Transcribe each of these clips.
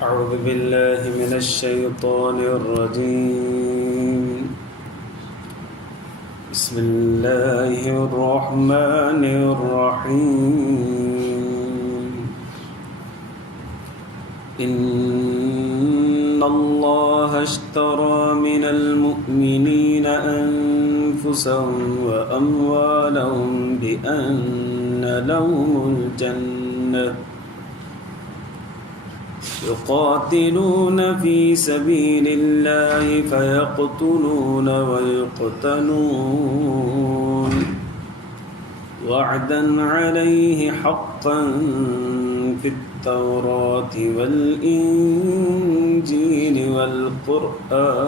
أعوذ بالله من الشيطان الرجيم. بسم الله الرحمن الرحيم. إن الله اشترى من المؤمنين أنفسهم وأموالهم بأن لهم الجنة يقاتلون في سبيل الله فيقتلون ويقتلون وعدا عليه حقا في التوراة والإنجيل والقرآن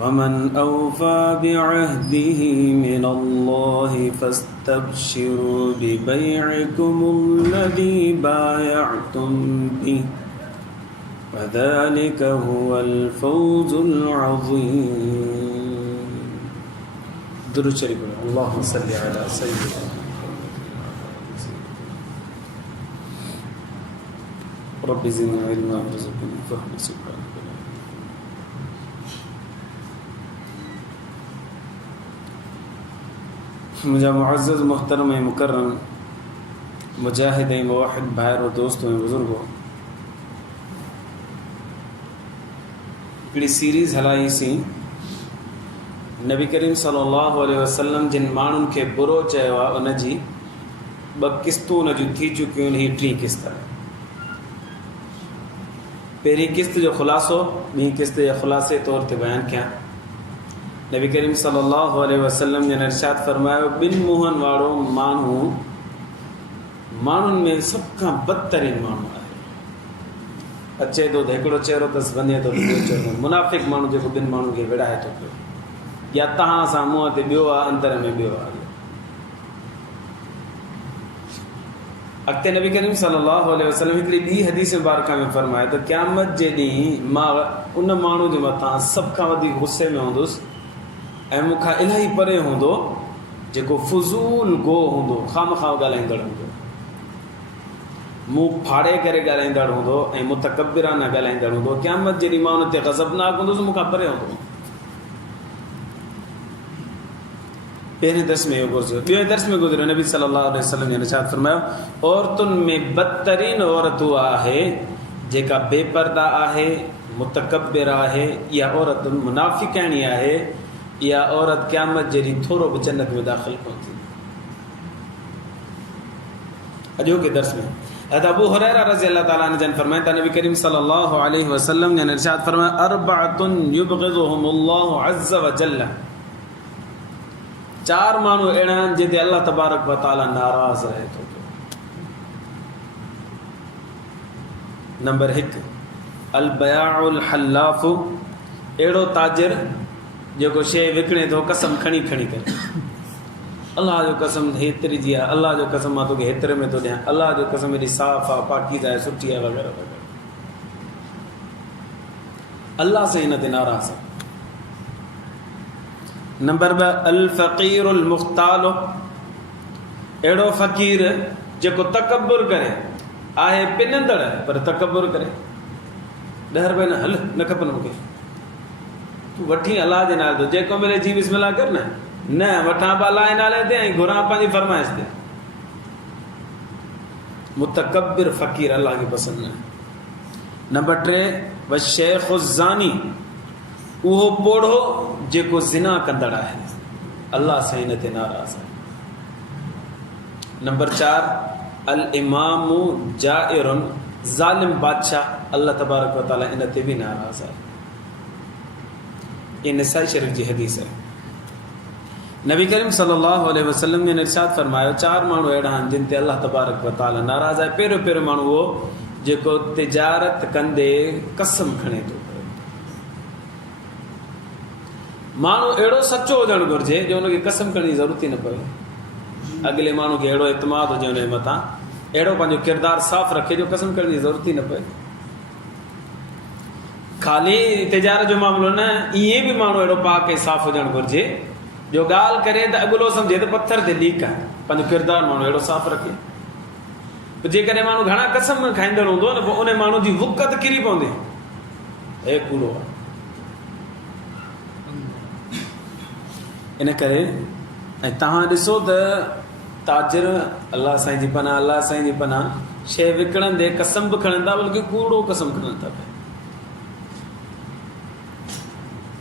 ومن أوفى بعهده من الله فاستبشروا ببيعكم الذي بايعتم به وذلك هو الفوز العظيم. درود شريف. اللهم صل على سيدنا رب زدنا علما وارزقنا فهما سبحانك. मुझा मुअज़्ज़ज़ मुहतरम मुकर्रम मुजाहिद मुवहिद भाइरों दोस्तों बुजुर्गों, हिकिड़ी सीरीज़ हलाईसीं नबी करीम सल्लल्लाहु अलैहि वसल्लम जिन माण्हुनि खे बुरो चयो आहे उन जी ॿ क़िस्तूं उन जूं थी चुकियूं आहिनि. हीअ टी क़िस्त आहे. पहिरीं क़िस्त जो ख़ुलासो ॿीं क़िस्त जे ख़ुलासे तौर ते बयानु कयां. नबी करीम सल्लल्लाहु अलैहि वसल्लम जन इरशाद फरमायो, ॿिनि मुंहनि वारो माण्हुनि में सभ खां बदतरीन माण्हू आहे. अचे थो त हिकिड़ो चहिरो अथसि, वञे थो ॿियो चहिरो. मुनाफ़िक़ माण्हू जेको ॿिनि माण्हुनि खे विड़ाए थो पियो, या तव्हां सां मुंहं ते ॿियो आहे, अंदर में ॿियो आहे. अॻिते नबी करीम सल्लल्लाहु अलैहि वसल्लम हिकिड़ी ॿी हदीस मुबारका में फरमायो त क़यामत जे ॾींहुं मां उन माण्हू जे मथां सभ खां वधीक गुस्से में हूंदुसि ऐं मूंखां इलाही परे हूंदो जेको फुज़ूल गो हूंदो, खामखां ॻाल्हाईंदड़ हूंदो, मुंहुं फाड़े करे ॻाल्हाईंदड़ हूंदो ऐं मुतकब्बिराना ॻाल्हाईंदड़ हूंदो. क़यामत जे ॾींहुं मां हुन ते ग़ज़बनाक हूंदुसि, मूंखां परे हूंदो. पहिरें दर्स में इहो गुज़रियो. ॿियो दर्स में गुज़रियो नबी सल्लल्लाहु अलैहि वसल्लम ने इरशाद फरमायो, औरतुनि में बदतरीन औरत उहा आहे जेका बेपर्दा आहे, मुतकब्बिर आहे. इहा औरत मुनाफ़िक़ाणी आहे. इहा औरत क़यामत जे ॾींहुं थोरो बि जन्नत में दाख़िल कोन थींदी. अॼोके दर्स में अबू हुरैरा रज़ी अल्लाह ताला अन्हु जन फरमाइनि था, नबी करीम सल्लल्लाहु अलैहि वसल्लम ने इरशाद फरमायो, अरबअतुन युबग़िज़ुहुमुल्लाहु अज़्ज़ व जल्ल. चार माण्हू अहिड़ा आहिनि जिते अल्लाह तबारक व ताला नाराज़ रहे थो. नंबर 1, अल बयाउल हल्लाफ़ु, अहिड़ो ताजिर जेको शइ विकिणे थो कसम खणी खणी करे. अल्लाह जो कसम हेतिरी जी आहे, अल्लाह जो कसम मां तोखे हेतिरे में थो ॾियां, अल्लाह जो कसम हेॾी साफ़ आहे, पाकीज़ा आहे, सुठी आहे, वग़ैरह वग़ैरह. अल्लाह सां हिन ते नाराज़ आहे. नंबर 2, अल फ़क़ीरुल मुख़्ताल, अहिड़ो फ़क़ीर जेको तकब्बुर करे, आहे पिनंदड़ पर तकब्बुर करे. 10 रुपया न हल न खपनि मूंखे, तूं वठी अलाह जे नाले ते, जेको मिले जी बिस्मिल्लाह कर न वठां बि अलाह जे नाले ते ऐं घुरां पंहिंजी फरमाइश ते. मुतकब्बिर फ़क़ीर अलाह खे पसंदि न. नंबर 3, व शेख़ु ज़ानी, उहो पोढ़ो जेको ज़िना कंदड़ आहे, अलाह सां हिन ते नाराज़ आहे. नंबर 4, अल इमामु जाइरुन, ज़ालिम बादशाह, अल्लाह तबारक व ताला इन ते बि नाराज़ आहे. ये नसाई शरीफ जी हदीस है. नबी करीम सल्लल्लाहु अलैहि वसल्लम ने इरशाद फरमायो, 4 माण्हू अहिड़ा आहिनि जिन ते अल्लाह तबारक व ताला नाराज़ आहे. पहिरियों माण्हू उहो जेको तिजारत कंदे कसम खणे थो. माण्हू अहिड़ो सचो हुजणु घुरिजे जो हुनखे कसम खणण जी ज़रूरत ई न पवे. अॻिले माण्हू खे अहिड़ो इतमाद हुजे हुन जे मथां, अहिड़ो पंहिंजो किरदारु साफ़ रखे जो कसम खणण जी ज़रूरत ई न पवे. खाली तिजारत जो मामलो न, इएं बि माण्हू अहिड़ो पाक ऐं साफ़ हुजणु घुरिजे जो ॻाल्हि करे त अॻिलो सम्झे त पथर ते लीक आहे. पंहिंजो किरदारु माण्हू अहिड़ो साफ़ रखे. जेकॾहिं माण्हू घणा कसम खाईंदड़ हूंदो न, पोइ उन माण्हू जी वुकत किरी पवंदी, हे कूड़ो आहे। इन करे ऐं तव्हां ॾिसो त ताजिर, अलाह साईं जी पनाह, अलाह साईं जी पनाह, शइ विकिणंदे कसम बि खणनि था, बल्कि कूड़ो कसम खणनि था पिया।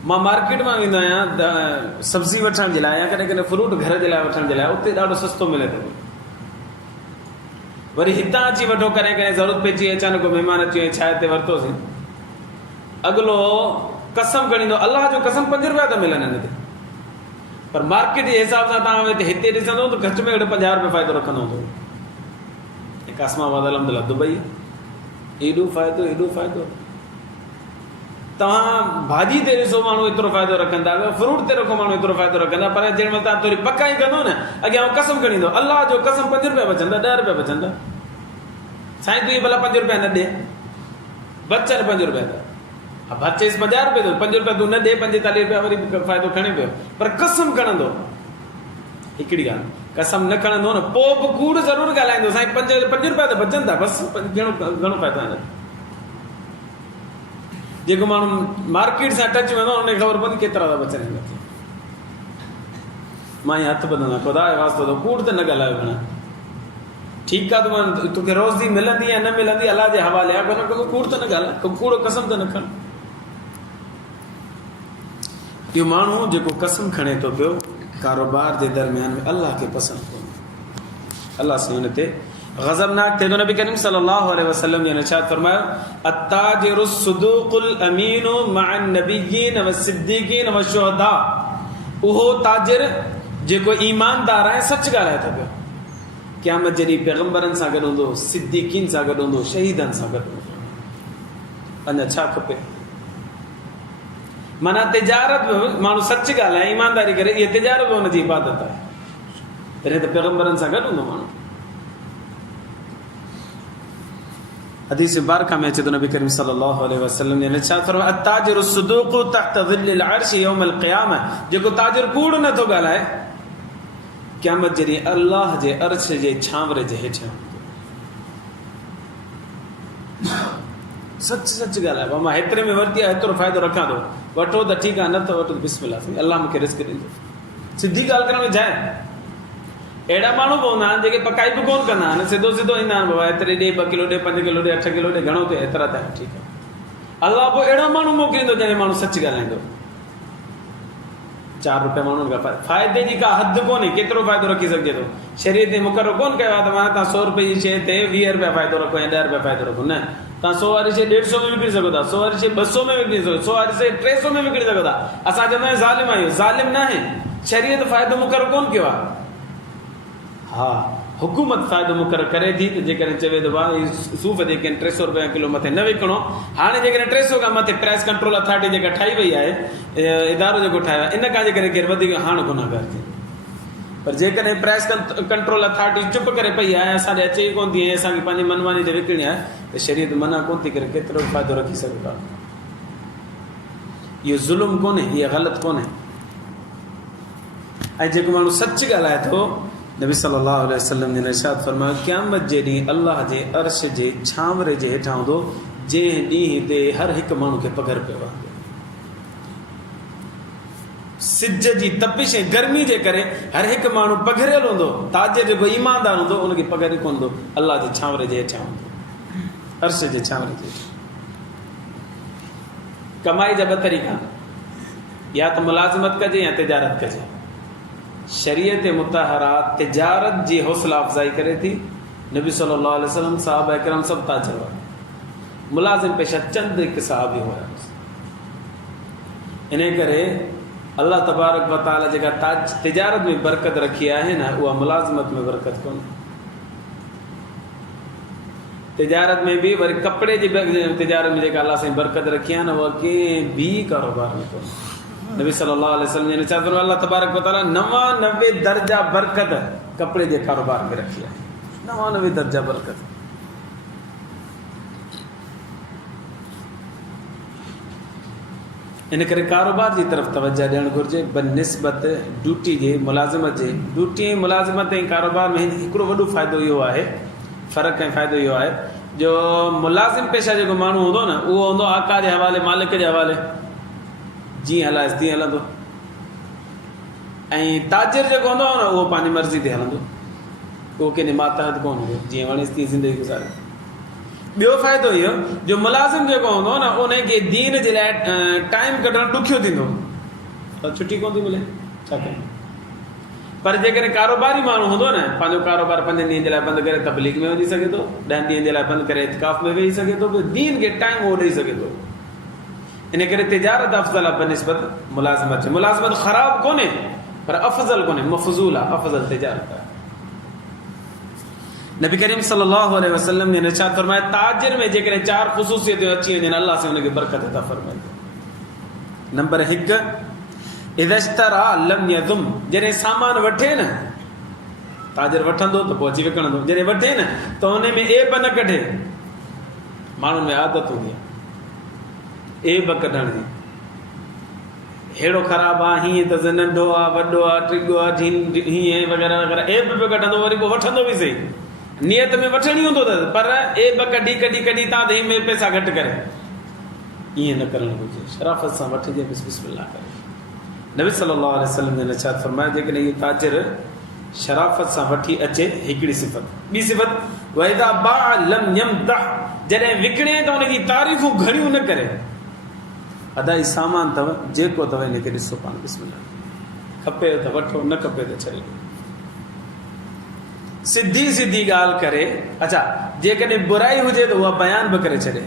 मां मार्केट मां वेंदो आहियां सब्जी वठण जे लाइ या कॾहिं कॾहिं फ्रूट घर जे लाइ वठण जे लाइ, उते ॾाढो सस्तो मिले थो। वरी हितां अची वठो, कॾहिं कॾहिं ज़रूरत पइजी अचानक को महिमान अची वियो, छा हिते वरितोसीं, अॻिलो कसम खणींदो, अलाह जो कसम 5 रुपया था मिलनि हिन ते, पर मार्केट जे हिसाब सां तव्हां हिते ॾिसंदो त घटि में घटि 50 रुपया फ़ाइदो रखंदो हूंदो। इस्लामाबाद अलहमदिल्ला दुबई एॾो फ़ाइदो। तव्हां भाॼी ते ॾिसो माण्हू एतिरो फ़ाइदो रखनि था, फ्रूट ते रखो माण्हू एतिरो फ़ाइदो रखनि था, पर जंहिं महिल तव्हां थोरी पकाई कंदो न, अॻियां कसम खणींदो, अलाह जो कसम 5 रुपया बचंदा, 10 रुपया बचंदा। साईं तूं भला 5 रुपया न ॾे, बचनि 5 रुपया था, बचेसि 50 रुपये, 5 रुपया तूं न ॾे, 45 रुपया वरी फ़ाइदो खणे पियो, पर कसम खणंदो। हिकिड़ी ॻाल्हि, कसम न खणंदो न, पोइ बि कूड़ ज़रूरु ॻाल्हाईंदो, साईं 5 रुपया त बचनि था, बसि घणो फ़ाइदो आहे। जेको माण्हू मार्केट सां टच वेंदो हुनखे ख़बर पवंदी केतिरा था बचनि। मां ईअं हथु ॿधंदो आहियां, ख़ुदा जो वास्तो थो कूड़ त न ॻाल्हायो भेण, ठीकु आहे, तोखे रोज़ी मिलंदी या न मिलंदी अलाह जे हवाले आहे, पर कूड़ त न ॻाल्हाए, कूड़ो कसम त न खण। इहो माण्हू जेको कसम खणे थो पियो कारोबार जे दरमियान में, अलाह खे पसंदि कोन्हे, अलाह सां हुन ते ग़ज़बनाक थिए थो। नबी करीम सल्लल्लाहु अलैहि वसल्लम ने इरशाद फरमायो, अत्ताजिरु सुदूक़ुल अमीनु मअन नबिय्यीन व सिद्दीक़ीन व शुहदा, उहो ताजिर जेको ईमानदार आहे, सच ॻाल्हाए थो पियो, क़यामत जॾहिं पैगंबरनि सां गॾु हूंदो, सिद्दीक़ीन सां गॾु हूंदो, शहीदनि सां गॾु हूंदो। अञा छा खपे? माना तिजारत बि माण्हू सच ॻाल्हाए, ईमानदारी करे, इहा तिजारत बि हुनजी इबादत आहे। तॾहिं त पैगंबरनि सां गॾु हूंदो माण्हू। हदीस मुबारक में अचे थो, नबी करीम सल्लल्लाहु अलैहि वसल्लम ने इरशाद फरमायो, अत्ताजिरु सुदूक़ु तहत ज़िल्लिल अर्श यौमल क़ियामह, जेको ताजिर कूड़ नथो ॻाल्हाए, क़यामत जॾहिं अल्लाह जे अर्श जे छांवरे जे हेठि सच ॻाल्हाए, मां हेतिरे में वरिती आहे, हेतिरो फ़ाइदो रखां थो, वठो त ठीकु आहे, न त वठो त बिस्मिल्लाह, अल्लाह मूंखे रिस्क ॾींदो। सिधी ॻाल्हि करण में जाए। अहिड़ा माण्हू बि हूंदा आहिनि जेके पकाई बि कोन कंदा आहिनि, सिधो ईंदा आहिनि, बाबा हेतिरे ॾे, 2 किलो ॾे, 5 किलो ॾे, 8 किलो ॾे, घणो थिए एतिरा त ठीकु आहे। अल्लाह पोइ अहिड़ा माण्हू मोकिलींदो जॾहिं माण्हू सच ॻाल्हाईंदो। 4 रुपया माण्हुनि खां फ़ाइदे जी का हद कोन्हे, केतिरो फ़ाइदो रखी सघिजे थो। शरीयत ते मुक़ररु कोन कयो आहे त माना तव्हां 100 रुपए जी शइ ते 20 रुपया फ़ाइदो रखो या 10 रुपया फ़ाइदो रखो, न, तव्हां 100 वारी शइ 150 में विकिणी सघो था, 100 वारी शइ 200 में विकिणी सघो, 100 वारी शइ 300 में विकिणी सघो था। असां चवंदा आहियूं ज़ालिम आहियूं, ज़ालिम न आहे, शरीयत फ़ाइदो मुक़ररु कोन कयो आहे। हा, हुकूमत फ़ाइदो मुक़ररु करे थी त जेकॾहिं चवे त भाउ सूफ़ जेके 300 रुपया किलो मथे न विकिणो, हाणे जेकॾहिं 300 खां मथे प्राइस कंट्रोल अथॉरिटी जेका ठाही वई आहे, इदारो जेको ठाहियो आहे, इन खां जेकॾहिं केरु वधीक हाणे गुनाहगार थिए। पर जेकॾहिं प्राइस कंट्रोल अथॉरिटी चुप करे पई आहे, असांजे अचे ई कोन थी, ऐं असांखे पंहिंजी मनमानी ते विकिणी आहे, त शरीयत मना कोन थी करे केतिरो फ़ाइदो रखी सघो था। इहो ज़ुल्म कोन्हे, इहा ग़लति कोन्हे। ऐं जेको माण्हू सच ॻाल्हाए थो, नबी सल्लल्लाहु अलैहि वसल्लम ने इरशाद फरमायो, क़यामत जे ॾींहुं अल्लाह जे अर्श जे छांवरे जे हेठां हूंदो, जंहिं ॾींहं ते हर हिकु माण्हू खे पघर पियो आहे। सिज जी तपिश ऐं गर्मी जे करे हर हिकु माण्हू पघरियल हूंदो, ताजिर जेको ईमानदार हूंदो उनखे पघर ई कोन हूंदो, अल्लाह जे छांवरे जे हेठां हूंदो, अर्श जे छांवरे जे हेठां। कमाई जा 2 तरीक़ा, या त मुलाज़िमत कजे या तिजारत कजे। शरीयत मुतहरा तिजारत जी हौसला अफ़ज़ाई करे थी। नबी सल्लल्लाहु अलैहि वसल्लम, सहाबा इकराम सभु ताजिर हुआ, मुलाज़िम पेशा चंद हिकु सहाबी हुआ। इन करे अल्लाह तबारक व तआला जेका तिजारत में बरकत रखी आहे न, उहा मुलाज़िमत में बरकत कोन्हे। तिजारत में बि वरी कपिड़े जी तिजारत में जेका अल्लाह साईं बरकत रखी आहे न, उहा कंहिं बि कारोबार में कोन्हे। नबी सल्लल्लाहु अलैहि वसल्लम ने चयो, अल्लाह तबारक व तआला 99 दर्जा बरकत कपिड़े जे कारोबार में रखी आहे, 99 दर्जा बरकत। इन करे कारोबार जी तरफ़ तवज्जो ॾियणु घुरिजे बनिस्बत ड्यूटी जे, मुलाज़िमत जे। ड्यूटी, मुलाज़िमत ऐं कारोबार में हिकिड़ो वॾो फ़ाइदो इहो आहे फ़र्क़ु ऐं फ़ाइदो इहो आहे जो मुलाज़िम पेशा जेको माण्हू हूंदो न उहो हूंदो आका जे हवाले मालिक जे हवाले जीअं हलाएसि तीअं हलंदो ऐं ताजिर जेको हूंदो न उहो पंहिंजी मर्ज़ी ते हलंदो उहो कंहिंजे मातहत कोन हूंदो जीअं वणेसि तीअं ज़िंदगी गुज़ारे ॿियो फ़ाइदो इहो जो मुलाज़िम जेको हूंदो न उनखे दीन जे लाइ टाइम कढणु ॾुखियो थींदो त छुटी कोन थी मिले छा कयूं पर जेकॾहिं कारोबारी माण्हू हूंदो न पंहिंजो कारोबार 5 ॾींहंनि जे लाइ बंदि करे तबलीग में वञी सघे थो 10 ॾींहंनि जे लाइ बंदि करे इतिकाफ़ में वेही सघे थो दीन खे टाइम उहो ॾेई सघे थो इन करे तिजारत अफ़ज़ल आहे बनिस्बत मुलाज़िमत जे मुलाज़िमत ख़राब कोन्हे पर अफ़ज़ल कोन्हे मफ़ज़ूल आहे अफ़ज़ल तिजारत आहे नबी करीम सल्लल्लाहु अलैहि वसल्लम ने इरशाद फरमाया ताजिर में जेकॾहिं 4 ख़ुसूसियतूं अची वञनि अल्लाह से उनखे बरकत अता फरमाईंदो नंबर 1 इदश्तरा लम यज़ुम जॾहिं सामान वठे न ताजिर वठंदो त पोइ अची विकिणंदो जॾहिं वठे न त हुन में एब न कढे माण्हुनि में आदत हूंदी आहे एब कढण जी हेड़ो ख़राबु आहे हीअं त नंढो आहे वॾो आहे टिगो आहे हीअं वग़ैरह वग़ैरह एब बि कढंदो वरी पोइ वठंदो बि सही नियत में वठणी हूंदो अथसि पर एब कढी तव्हां त में पैसा घटि करे ईअं न करणु घुरिजे शराफ़त सां वठिजे बिस्मिल्लाह करे नबी सल्लल्लाहु अलैहि वसल्लम ने इरशाद फरमाया जेकॾहिं इहो ताजिर शराफ़त सां वठी अचे हिकिड़ी सिफ़त ॿी सिफ़त वइदा बाअ लम यमदह जॾहिं विकिणे त उनजी तारीफ़ूं घणियूं न करे अदाई सामान अथव जेको अथव इनखे ॾिसो पाण बिस्मिल्लाह खपे त वठो न खपे त छॾे सिधी ॻाल्हि करे अच्छा जेकॾहिं बुराई हुजे त उहा बयान बि करे छॾे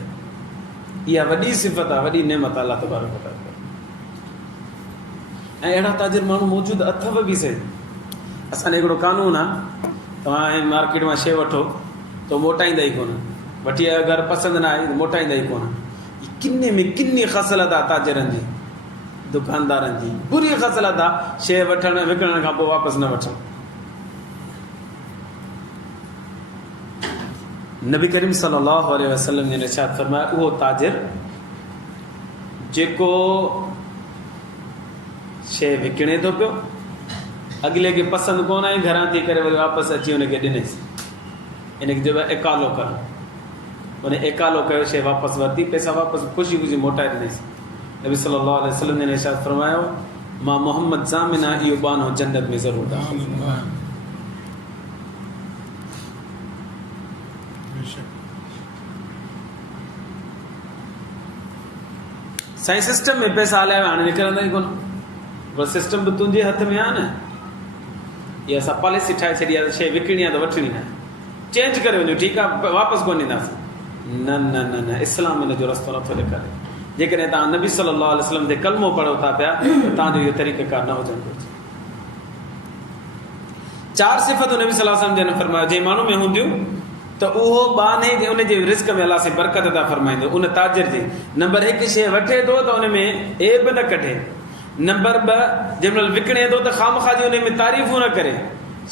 इहा वॾी सिफ़त आहे वॾी नेमत अल्लाह तबारक व तआला ऐं अहिड़ा ताजिर माण्हू मौजूदु अथव बि सही असांजो हिकिड़ो कानून आहे तव्हां मार्केट मां शइ वठो त मोटाईंदा ई कोन वठी अगरि पसंदि न आई त मोटाईंदा ई कोन किने में किनी ख़सलत आहे ताजिरनि जी दुकानदारनि जी बुरी ख़सलत आहे शइ वठण विकिणण खां पोइ वापसि न वठणु नबी करीम सल्लल्लाहु अलैहि वसल्लम ने इरशाद फरमाया उहो ताजिर जेको शइ विकिणे थो पियो अॻिले खे पसंदि कोन आई घरां थी करे वरी वापसि अची हुनखे ॾिनेसि इनखे चइबो आहे एकालो करणु उन एकालो कयो शइ वापसि वरिती पैसा वापसि ख़ुशी मोटाए ॾिनेसि नबी सल्लल्लाहु अलैहि वसल्लम ने इरशाद फरमायो मां मोहम्मद ज़ामिन आहे इहो बानो जन्नत में ज़रूरु दाख़िल साईं सिस्टम में पैसा हलायो हाणे निकिरंदा ई कोन पर सिस्टम बि तुंहिंजे हथ में आहे न इहा असां पॉलिसी ठाहे छॾी आहे शइ विकिणी आहे त वठणी न चेंज करे वञो ठीकु आहे वापसि कोन ॾींदासीं न न न न इस्लाम हिन जो रस्तो नथो ॾेखारे जेकॾहिं तव्हां नबी सल्लल्लाहु अलैहि वसल्लम ते कलमो पढ़ो था पिया त तव्हांजो इहो तरीक़ेकार न हुजणु घुरिजे 4 सिफ़तूं नबी सल्लल्लाहु अलैहि वसल्लम जन फरमायो जंहिं माण्हू में हूंदियूं त उहो बाने उनजे रिस्क में अलाह से बरकत अता फरमाईंदो उन ताजिर जी नंबर 1 शइ वठे थो त उन में एब न कढे नंबर 2 जंहिं महिल विकिणे थो त खामखा जी उन में तारीफ़ूं न करे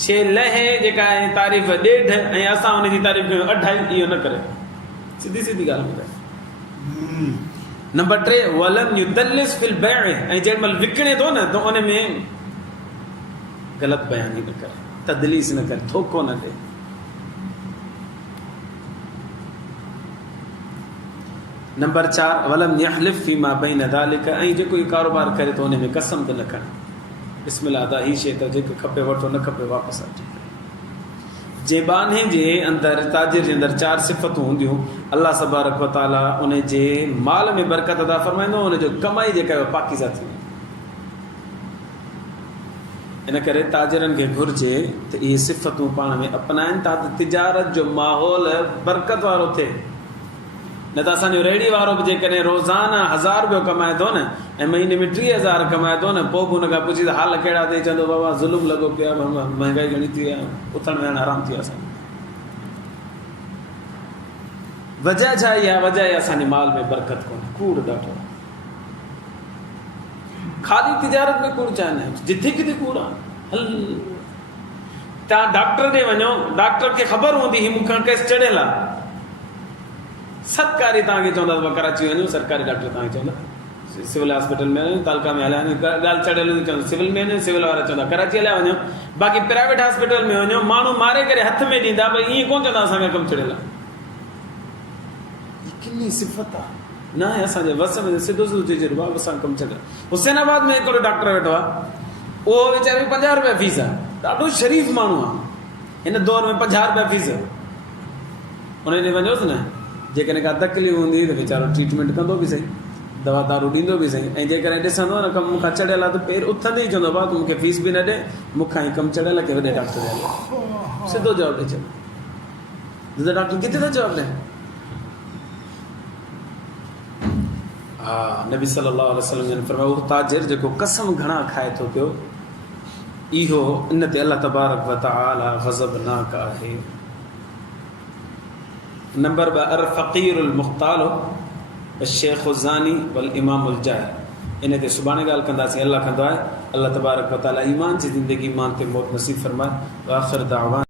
शइ लहे जेका आहे तारीफ़ 1.5 ऐं असां उनजी तारीफ़ कयूं 2.5 इहो न करे सिधी ॻाल्हि ॿुधाए नंबर 3 वलम युदल्लिस फिल बैअ ऐं जंहिं महिल विकिणे थो न त उन में ग़लति बयानी न करे तदलीस न करे थोको न ॾे नंबर 4 वलम यहलिफ फीमा बैन ज़ालिक ऐं जेको इहो कारोबार करे थो उन में कसम त न खणे बिस्मिल्लाह दा ही शइ त जेको खपे वठो न खपे वापसि अचे जे बाने जे अंदरि ताजिर जे अंदरि 4 सिफ़तूं हूंदियूं अल्लाह तबारक व तआला उन जे माल में बरकत अता फरमाईंदो उन जो कमाई जेका आहे पाकीज़ा थींदी इन करे ताजिरनि खे घुरिजे त इहे सिफ़तूं पाण में अपनाइनि था त तिजारत जो माहौल बरकत वारो थिए न त असांजो रेड़ी वारो बि जेकॾहिं रोज़ाना 1000 रुपयो कमाए थो न ऐं महीने में 3000 कमाए थो न पोइ बि हुन खां पुछी त हाल कहिड़ा अथई चवंदो बाबा ज़ुल्म लॻो पियो आहे महांगाई घणी थी आहे उथण वेहण आराम थी वियो असांजो वजह छा इहा वजह आहे असांजे माल में बरकत कोन्हे कूड़ ॾाढो ख़ाली तिजारत में कूड़ चाहींदा आहियूं जिथे किथे कूड़ आहे हल तव्हां डॉक्टर ॾे वञो डॉक्टर खे ख़बर हूंदी ही मूंखां केस चढ़ियल आहे सरकारी तव्हांखे चवंदा कराची वञो सरकारी डॉक्टर तव्हांखे चवंदा सिविल हॉस्पिटल में तालका में हलिया ॻाल्हि चढ़ियल चवंदा सिविल में वञो सिविल वारा चवंदा कराची हलिया वञो बाक़ी प्राइवेट हॉस्पिटल में वञो माण्हू मारे करे हथ में ॾींदा भई ईअं कोन चवंदा असांखे कमु चढ़ियल आहे किनी सिफ़त आहे न आहे असांजे वस में सिधो सिधो चई छॾिबो आहे असां कमु छॾियो हुसैनाबाद में हिकिड़ो डॉक्टर वेठो आहे उहो वीचारे 50 रुपया फीस आहे ॾाढो शरीफ़ माण्हू आहे हिन दौर में 50 रुपया फीस उन ॾे वञोसि न जेकॾहिं का तकलीफ़ हूंदी त वीचारो ट्रीटमेंट कंदो बि सही दवा दारू ॾींदो बि सही ऐं जेकॾहिं ॾिसंदो न कमु मूंखां चढ़ियल आहे त पेर उथंदे ई चवंदो भाउ तूं मूंखे फीस बि न ॾे मूंखां ई कमु चढ़ियल आहे की वॾे डॉक्टर ॾे सिधो जवाबु ॾेई छॾो त डॉक्टर किथे था जवाबु ॾियनि हा नबी सल्लल्लाहु अलैहि वसल्लम जन फरमायो उहो ताजिर जेको कसम घणा खाए थो पियो इहो इन ते अल्लाह तबारक व तआला ग़ज़बनाक आहे नंबर 2 अल फ़क़ीरुल मुख़्ताल शेख ज़ानी वल इमामुल जाहिल इन ते सुभाणे ॻाल्हि कंदासीं अल्लाह कंदो आहे अल्लाह तबारक व तआला ईमान जी ज़िंदगी ईमान ते मौत नसीब फरमाए व आख़िर दावा